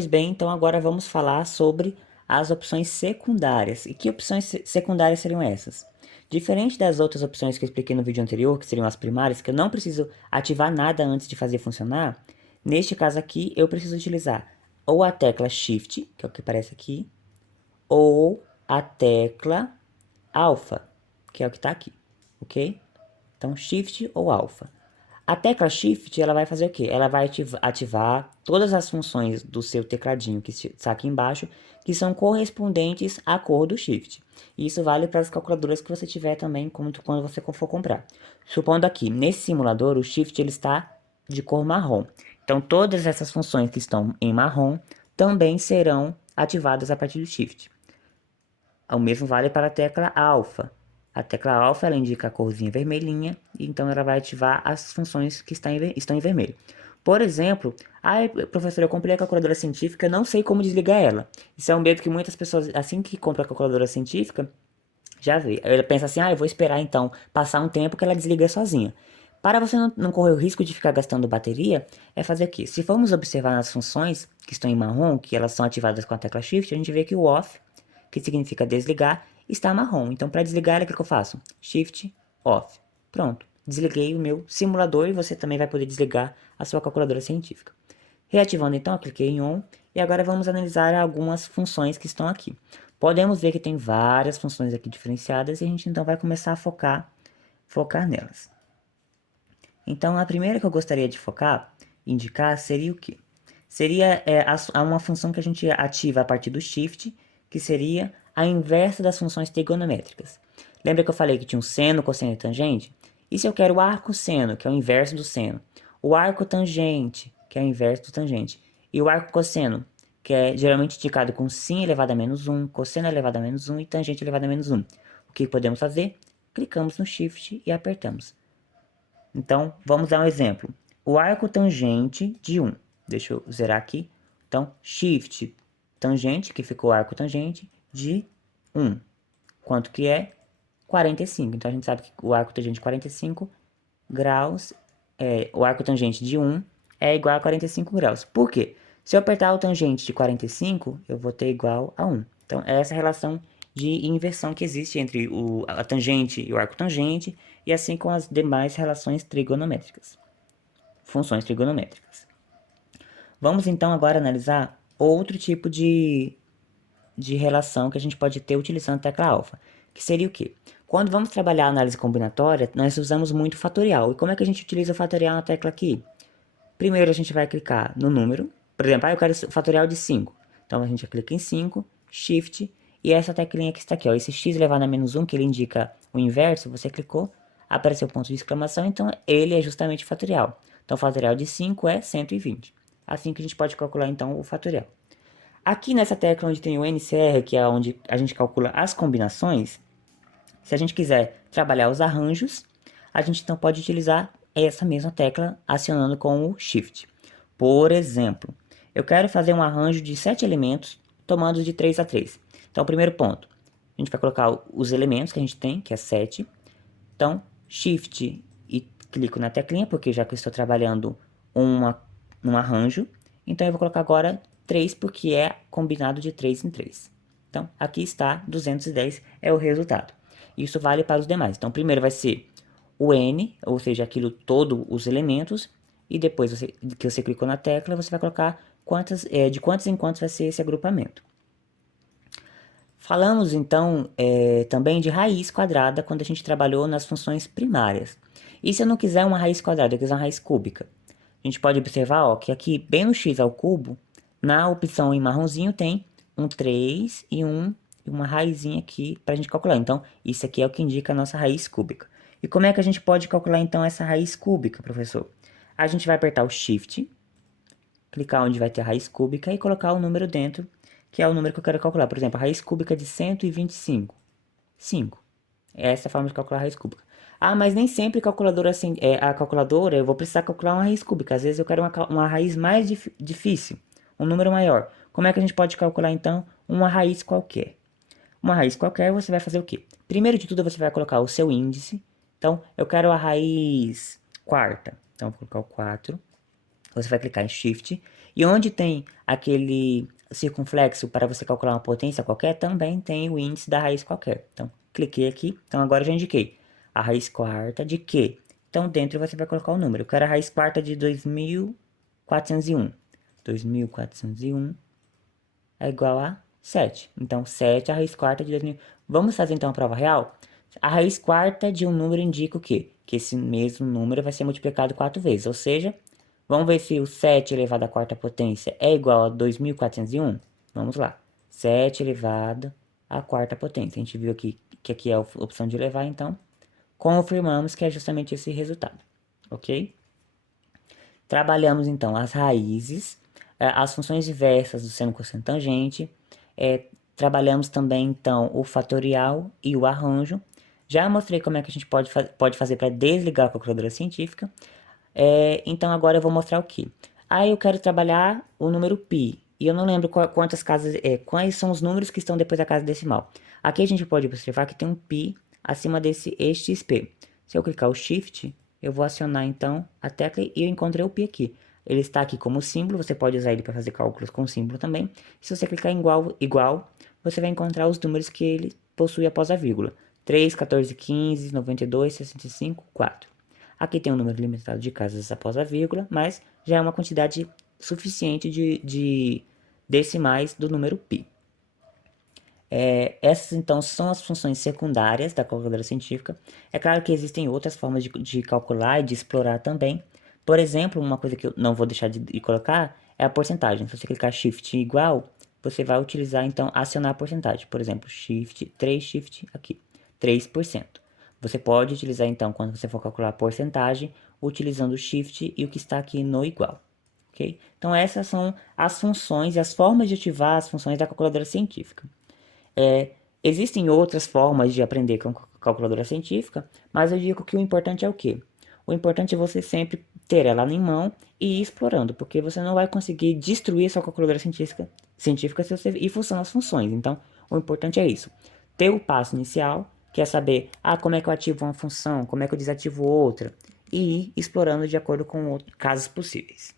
Pois bem, então agora vamos falar sobre as opções secundárias. E que opções secundárias seriam essas? Diferente das outras opções que eu expliquei no vídeo anterior, que seriam as primárias, que eu não preciso ativar nada antes de fazer funcionar, neste caso aqui eu preciso utilizar ou a tecla Shift, que é o que aparece aqui, ou a tecla Alpha, que é o que está aqui, ok? Então, Shift ou Alpha. A tecla Shift, ela vai fazer o quê? Ela vai ativar todas as funções do seu tecladinho que está aqui embaixo, que são correspondentes à cor do Shift. E isso vale para as calculadoras que você tiver também quando você for comprar. Supondo aqui, nesse simulador, o Shift ele está de cor marrom. Então, todas essas funções que estão em marrom também serão ativadas a partir do Shift. O mesmo vale para a tecla alfa. A tecla alfa ela indica a corzinha vermelhinha, e então ela vai ativar as funções que estão em vermelho. Por exemplo, professor, eu comprei a calculadora científica, não sei como desligar ela. Isso é um medo que muitas pessoas, assim que compram a calculadora científica, já vê. Ela pensa assim, eu vou esperar então passar um tempo que ela desliga sozinha. Para você não correr o risco de ficar gastando bateria, é fazer o quê? Se formos observar nas funções que estão em marrom, que elas são ativadas com a tecla Shift, a gente vê que o off, que significa desligar, está marrom. Então, para desligar, o que eu faço? Shift, off. Pronto. Desliguei o meu simulador e você também vai poder desligar a sua calculadora científica. Reativando então, eu cliquei em On e agora vamos analisar algumas funções que estão aqui. Podemos ver que tem várias funções aqui diferenciadas e a gente então vai começar a focar nelas. Então, a primeira que eu gostaria de indicar, seria o quê? Seria uma função que a gente ativa a partir do Shift, que seria a inversa das funções trigonométricas. Lembra que eu falei que tinha um seno, cosseno e tangente? E se eu quero o arco seno, que é o inverso do seno? O arco tangente, que é o inverso do tangente. E o arco cosseno, que é geralmente indicado com sin elevado a menos 1, cosseno elevado a menos 1 e tangente elevado a menos 1. O que podemos fazer? Clicamos no Shift e apertamos. Então, vamos dar um exemplo. O arco tangente de 1. Deixa eu zerar aqui. Então, Shift tangente, que ficou arco tangente, de 1. Quanto que é? 45. Então, a gente sabe que o arco tangente de 45 graus, o arco tangente de 1 é igual a 45 graus. Por quê? Se eu apertar o tangente de 45, eu vou ter igual a 1. Então, é essa relação de inversão que existe entre a tangente e o arco tangente, e assim com as demais relações trigonométricas, funções trigonométricas. Vamos então agora analisar outro tipo de relação que a gente pode ter utilizando a tecla alfa, que seria o quê? Quando vamos trabalhar a análise combinatória, nós usamos muito fatorial. E como é que a gente utiliza o fatorial na tecla aqui? Primeiro a gente vai clicar no número, por exemplo, eu quero fatorial de 5. Então a gente clica em 5, Shift, e essa teclinha que está aqui, esse x elevado a menos 1, que ele indica o inverso, você clicou, apareceu o ponto de exclamação, então ele é justamente fatorial. Então o fatorial de 5 é 120. Assim que a gente pode calcular então o fatorial. Aqui nessa tecla onde tem o NCR, que é onde a gente calcula as combinações, se a gente quiser trabalhar os arranjos, a gente então pode utilizar essa mesma tecla acionando com o Shift. Por exemplo, eu quero fazer um arranjo de 7 elementos tomados de 3 a 3. Então, primeiro ponto, a gente vai colocar os elementos que a gente tem, que é 7. Então, Shift e clico na teclinha, porque já que eu estou trabalhando um arranjo, então eu vou colocar agora 3, porque é combinado de 3 em 3. Então, aqui está 210, é o resultado. Isso vale para os demais. Então, primeiro vai ser o N, ou seja, aquilo todos os elementos, e depois que você clicou na tecla, você vai colocar de quantos em quantos vai ser esse agrupamento. Falamos então também de raiz quadrada quando a gente trabalhou nas funções primárias. E se eu não quiser uma raiz quadrada, eu quiser uma raiz cúbica? A gente pode observar que aqui, bem no x ao cubo, na opção em marronzinho tem um 3 e uma raizinha aqui para a gente calcular. Então, isso aqui é o que indica a nossa raiz cúbica. E como é que a gente pode calcular então essa raiz cúbica, professor? A gente vai apertar o Shift, clicar onde vai ter a raiz cúbica e colocar o número dentro, que é o número que eu quero calcular. Por exemplo, a raiz cúbica de 125. 5. Essa é a forma de calcular a raiz cúbica. Mas nem sempre a calculadora eu vou precisar calcular uma raiz cúbica. Às vezes eu quero uma raiz mais difícil, um número maior. Como é que a gente pode calcular então uma raiz qualquer? Uma raiz qualquer você vai fazer o quê? Primeiro de tudo você vai colocar o seu índice. Então eu quero a raiz quarta. Então eu vou colocar o 4. Você vai clicar em Shift E onde tem aquele circunflexo para você calcular uma potência qualquer, também tem o índice da raiz qualquer. Então, cliquei aqui. Então, agora eu já indiquei a raiz quarta de quê? Então, dentro você vai colocar o número. Eu quero a raiz quarta de 2401. 2401 é igual a 7. Então, 7 é a raiz quarta de 2000. Vamos fazer então a prova real? A raiz quarta de um número indica o quê? Que esse mesmo número vai ser multiplicado 4 vezes. Ou seja, vamos ver se o 7 elevado à quarta potência é igual a 2401? Vamos lá. 7 elevado à quarta potência. A gente viu aqui que aqui é a opção de elevar, então confirmamos que é justamente esse resultado. Ok? Trabalhamos então as raízes, as funções diversas do seno, cosseno, tangente. Trabalhamos também então o fatorial e o arranjo. Já mostrei como é que a gente pode fazer para desligar a calculadora científica. Então agora eu vou mostrar o que. Aí eu quero trabalhar o número π. E eu não lembro quais são os números que estão depois da casa decimal. Aqui a gente pode observar que tem um π acima desse XP. Se eu clicar o Shift, eu vou acionar então a tecla e eu encontrei o π aqui. Ele está aqui como símbolo, você pode usar ele para fazer cálculos com símbolo também. Se você clicar em igual, você vai encontrar os números que ele possui após a vírgula. 3, 14, 15, 92, 65, 4. Aqui tem um número limitado de casas após a vírgula, mas já é uma quantidade suficiente de decimais do número π. Essas então são as funções secundárias da calculadora científica. É claro que existem outras formas de calcular e de explorar também. Por exemplo, uma coisa que eu não vou deixar de colocar é a porcentagem. Se você clicar Shift igual, você vai utilizar então acionar a porcentagem. Por exemplo, Shift, 3 Shift aqui, 3%. Você pode utilizar então quando você for calcular a porcentagem, utilizando o Shift e o que está aqui no igual. Ok? Então essas são as funções e as formas de ativar as funções da calculadora científica. Existem outras formas de aprender com calculadora científica, mas eu digo que o importante é o quê? O importante é você sempre ter ela em mão e ir explorando, porque você não vai conseguir destruir a sua calculadora científica se você ir funcionando as funções. Então, o importante é isso. Ter o passo inicial, que é saber como é que eu ativo uma função, como é que eu desativo outra, e ir explorando de acordo com casos possíveis.